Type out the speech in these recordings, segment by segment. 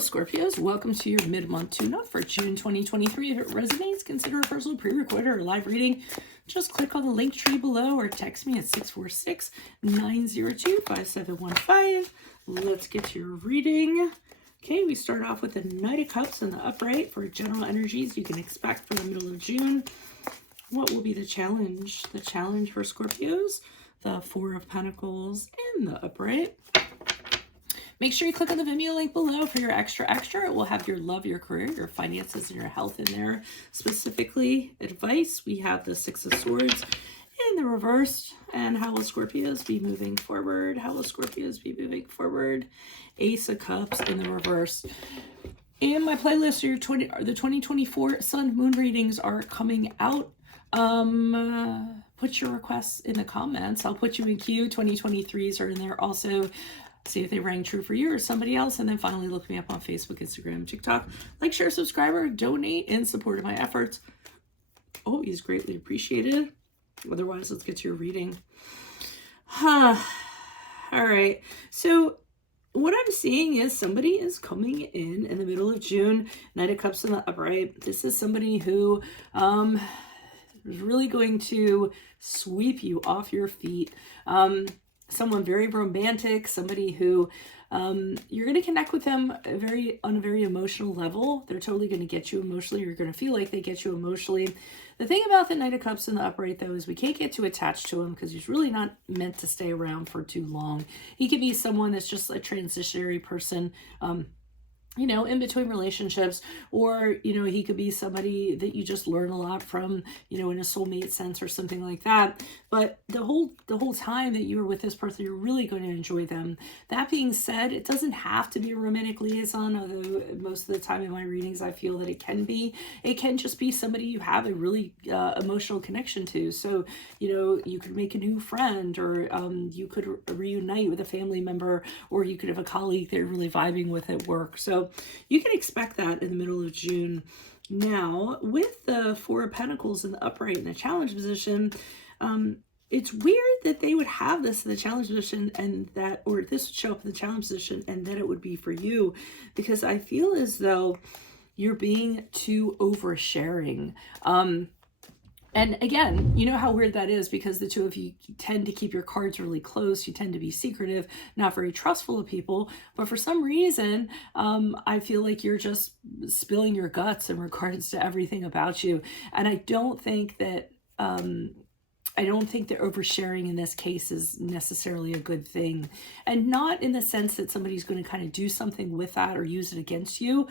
Scorpios. Welcome to your mid-month tune-up for June 2023. If it resonates, consider a personal pre-recorded or live reading. Just click on the link tree below or text me at 646-902-5715. Let's get to your reading. Okay, we start off with the Knight of Cups and the upright for general energies you can expect for the middle of June. What will be the challenge? The challenge for Scorpios, the Four of Pentacles and the upright. Make sure you click on the Vimeo link below for your extra. It will have your love, your career, your finances, and your health in there. Specifically, advice, we have the Six of Swords in the reverse. And how will Scorpios be moving forward? How will Scorpios be moving forward? Ace of Cups in the reverse. And my playlist, the 2024 Sun Moon readings are coming out. Put your requests in the comments. I'll put you in queue. 2023s are in there also. See if they rang true for you or somebody else. And then finally, look me up on Facebook, Instagram, TikTok. Like, share, subscribe, donate in support of my efforts. Always greatly appreciated. Otherwise, let's get to your reading. All right. So what I'm seeing is somebody is coming in the middle of June. Knight of Cups in the upright. This is somebody who is really going to sweep you off your feet. Someone very romantic, somebody who you're going to connect with them on a very emotional level. They're totally going to get you emotionally. You're going to feel like they get you emotionally. The thing about the Knight of Cups in the upright, though, is we can't get too attached to him because he's really not meant to stay around for too long. He could be someone that's just a transitionary person, you know, in between relationships, or, you know, he could be somebody that you just learn a lot from, you know, in a soulmate sense or something like that. But the whole time that you're with this person, you're really going to enjoy them. That being said, it doesn't have to be a romantic liaison, although most of the time in my readings, I feel that it can be. It can just be somebody you have a really emotional connection to. So, you know, you could make a new friend, or you could reunite with a family member, or you could have a colleague that you're really vibing with at work. So you can expect that in the middle of June. Now, with the Four of Pentacles in the upright in the challenge position, it's weird that they would have this in the challenge position, and that, or this would show up in the challenge position and that it would be for you, because I feel as though you're being too oversharing. And again, you know how weird that is, because the two of you tend to keep your cards really close. You tend to be secretive, not very trustful of people. But for some reason, I feel like you're just spilling your guts in regards to everything about you. And I don't think that oversharing in this case is necessarily a good thing. And not in the sense that somebody's going to kind of do something with that or use it against you.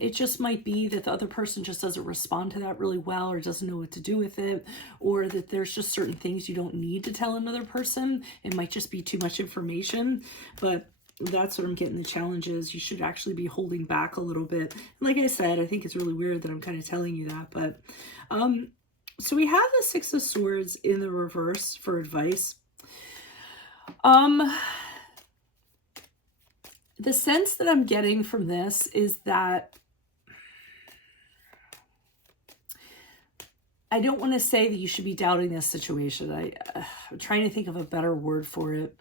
It just might be that the other person just doesn't respond to that really well, or doesn't know what to do with it, or that there's just certain things you don't need to tell another person. It might just be too much information. But that's what I'm getting. The challenge is you should actually be holding back a little bit. And like I said, I think it's really weird that I'm kind of telling you that. But so we have the Six of Swords in the reverse for advice. The sense that I'm getting from this is that I don't want to say that you should be doubting this situation. I'm trying to think of a better word for it.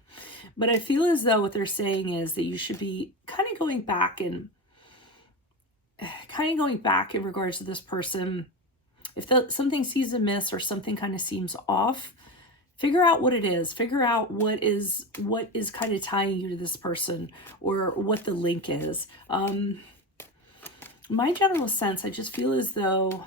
But I feel as though what they're saying is that you should be kind of going back in regards to this person. If something seems amiss or something kind of seems off, figure out what it is. Figure out what is kind of tying you to this person, or what the link is. My general sense, I just feel as though,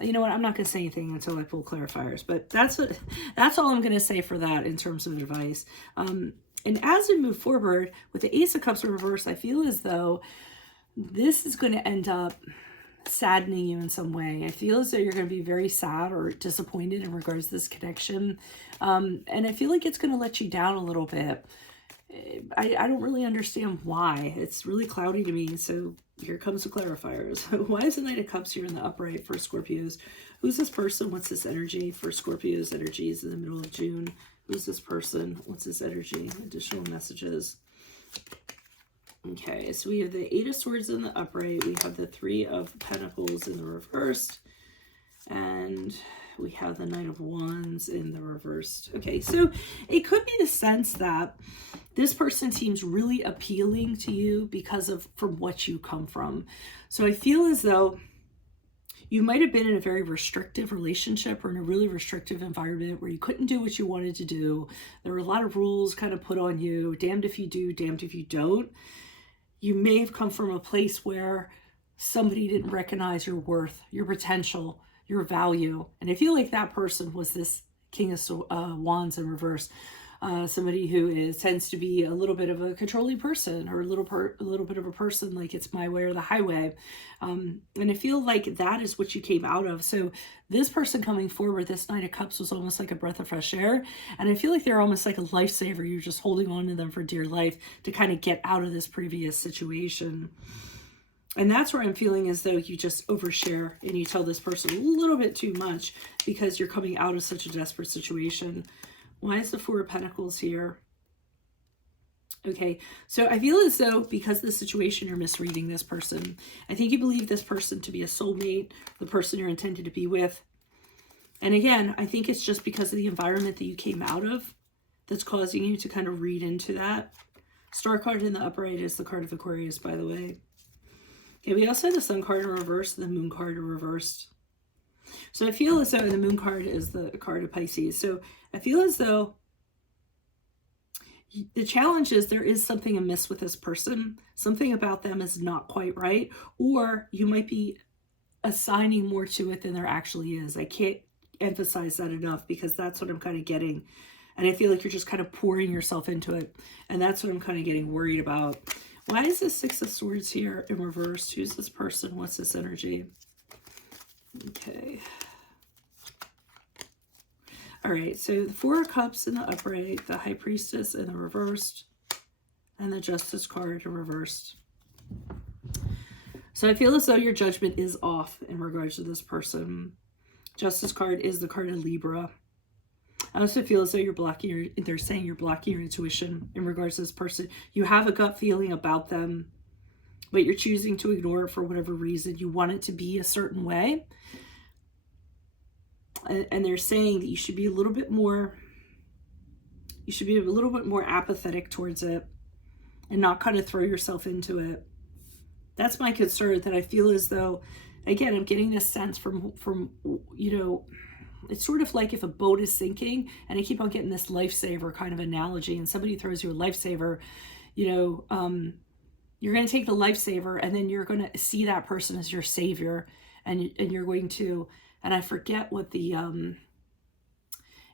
you know what, I'm not going to say anything until I pull clarifiers, but that's all I'm going to say for that in terms of advice. And as we move forward with the Ace of Cups in reverse, I feel as though this is going to end up saddening you in some way. I feel as though you're going to be very sad or disappointed in regards to this connection. And I feel like it's going to let you down a little bit. I don't really understand why. It's really cloudy to me. So here comes the clarifiers. Why is the Knight of Cups here in the upright for Scorpios? Who's this person? What's this energy for Scorpios? Energies in the middle of June. Who's this person? What's this energy? Additional messages. Okay, so we have the Eight of Swords in the upright. We have the Three of Pentacles in the reverse. And we have the Knight of Wands in the reverse. Okay, so it could be the sense that this person seems really appealing to you because of from what you come from. So I feel as though you might have been in a very restrictive relationship or in a really restrictive environment where you couldn't do what you wanted to do. There were a lot of rules kind of put on you, damned if you do, damned if you don't. You may have come from a place where somebody didn't recognize your worth, your potential, your value. And I feel like that person was this King of Wands in reverse. Somebody who tends to be a little bit of a controlling person, or a little bit of a person like it's my way or the highway. And I feel like that is what you came out of. So this person coming forward, this Knight of Cups, was almost like a breath of fresh air. And I feel like they're almost like a lifesaver. You're just holding on to them for dear life to kind of get out of this previous situation. And that's where I'm feeling as though you just overshare and you tell this person a little bit too much because you're coming out of such a desperate situation. Why is the Four of Pentacles here? Okay, so I feel as though because of the situation, you're misreading this person. I think you believe this person to be a soulmate, the person you're intended to be with. And again, I think it's just because of the environment that you came out of that's causing you to kind of read into that. Star card in the upright is the card of Aquarius, by the way. Okay, we also have the Sun card in reverse and the Moon card in reversed. So I feel as though the Moon card is the card of Pisces. So I feel as though the challenge is there is something amiss with this person. Something about them is not quite right. Or you might be assigning more to it than there actually is. I can't emphasize that enough because that's what I'm kind of getting. And I feel like you're just kind of pouring yourself into it. And that's what I'm kind of getting worried about. Why is this Six of Swords here in reverse? Who's this person? What's this energy? Okay. All right, so the Four of Cups in the upright, the High Priestess in the reversed, and the Justice card in reversed. So I feel as though your judgment is off in regards to this person. Justice card is the card of Libra. I also feel as though you're blocking they're saying you're blocking your intuition in regards to this person. You have a gut feeling about them, but you're choosing to ignore it for whatever reason. You want it to be a certain way. And they're saying that you should be a little bit more apathetic towards it and not kind of throw yourself into it. That's my concern, that I feel as though, again, I'm getting this sense from you know, it's sort of like if a boat is sinking, and I keep on getting this lifesaver kind of analogy, and somebody throws you a lifesaver, you know, you're going to take the lifesaver and then you're going to see that person as your savior, and you're going to, and I forget what the,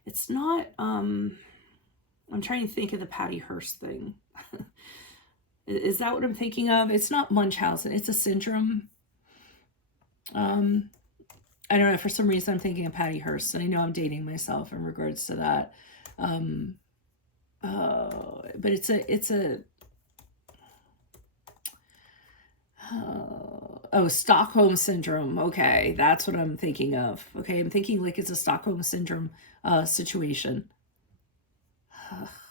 it's not, I'm trying to think of the Patty Hearst thing. Is that what I'm thinking of? It's not Munchausen. It's a syndrome. I don't know. For some reason, I'm thinking of Patty Hearst, and I know I'm dating myself in regards to that. But Stockholm Syndrome. Okay, that's what I'm thinking of. Okay, I'm thinking like it's a Stockholm Syndrome situation.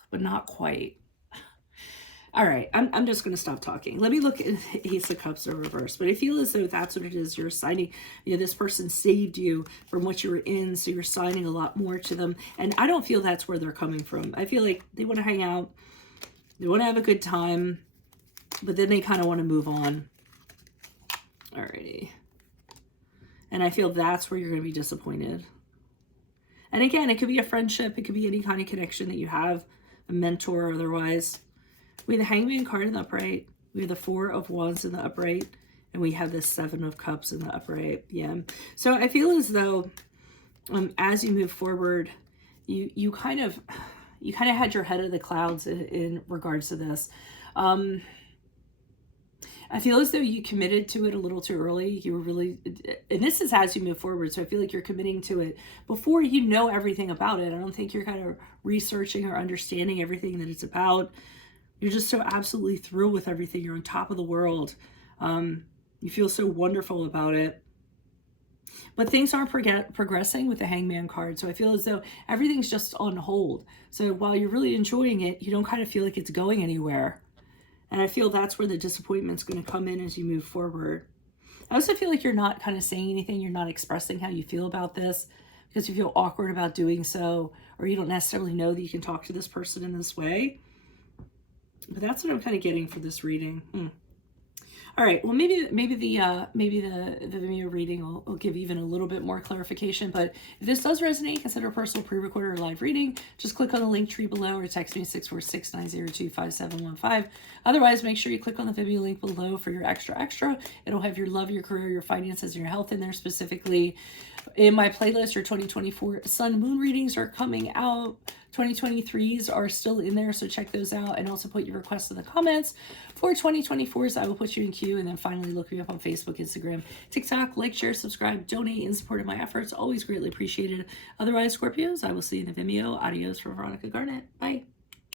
But not quite. All right, I'm just going to stop talking. Let me look at Ace of Cups in reverse. But I feel as though that's what it is. You're assigning, you know, this person saved you from what you were in, so you're assigning a lot more to them. And I don't feel that's where they're coming from. I feel like they want to hang out. They want to have a good time. But then they kind of want to move on. Alrighty. And I feel that's where you're going to be disappointed. And again, it could be a friendship. It could be any kind of connection that you have, a mentor or otherwise. We have the Hangman card in the upright. We have the Four of Wands in the upright. And we have the Seven of Cups in the upright. Yeah. So I feel as though as you move forward, you kind of had your head in the clouds in regards to this. I feel as though you committed to it a little too early. You were really, and this is as you move forward, so I feel like you're committing to it before you know everything about it. I don't think you're kind of researching or understanding everything that it's about. You're just so absolutely thrilled with everything. You're on top of the world. You feel so wonderful about it. But things aren't progressing with the Hangman card. So I feel as though everything's just on hold. So while you're really enjoying it, you don't kind of feel like it's going anywhere. And I feel that's where the disappointment's going to come in as you move forward. I also feel like you're not kind of saying anything. You're not expressing how you feel about this because you feel awkward about doing so, or you don't necessarily know that you can talk to this person in this way. But that's what I'm kind of getting for this reading. All right. Well, maybe the Vimeo reading will give even a little bit more clarification. But if this does resonate, consider a personal pre-recorded or live reading. Just click on the link tree below or text me 646-902-5715. Otherwise, make sure you click on the Vimeo link below for your extra. It'll have your love, your career, your finances, and your health in there specifically. In my playlist, your 2024 Sun Moon readings are coming out. 2023s are still in there, so check those out, and also put your requests in the comments. For 2024s, I will put you in queue, and then finally look me up on Facebook, Instagram, TikTok. Like, share, subscribe, donate in support of my efforts. Always greatly appreciated. Otherwise, Scorpios, I will see you in the Vimeo. Adios from Veronica Garnett. Bye.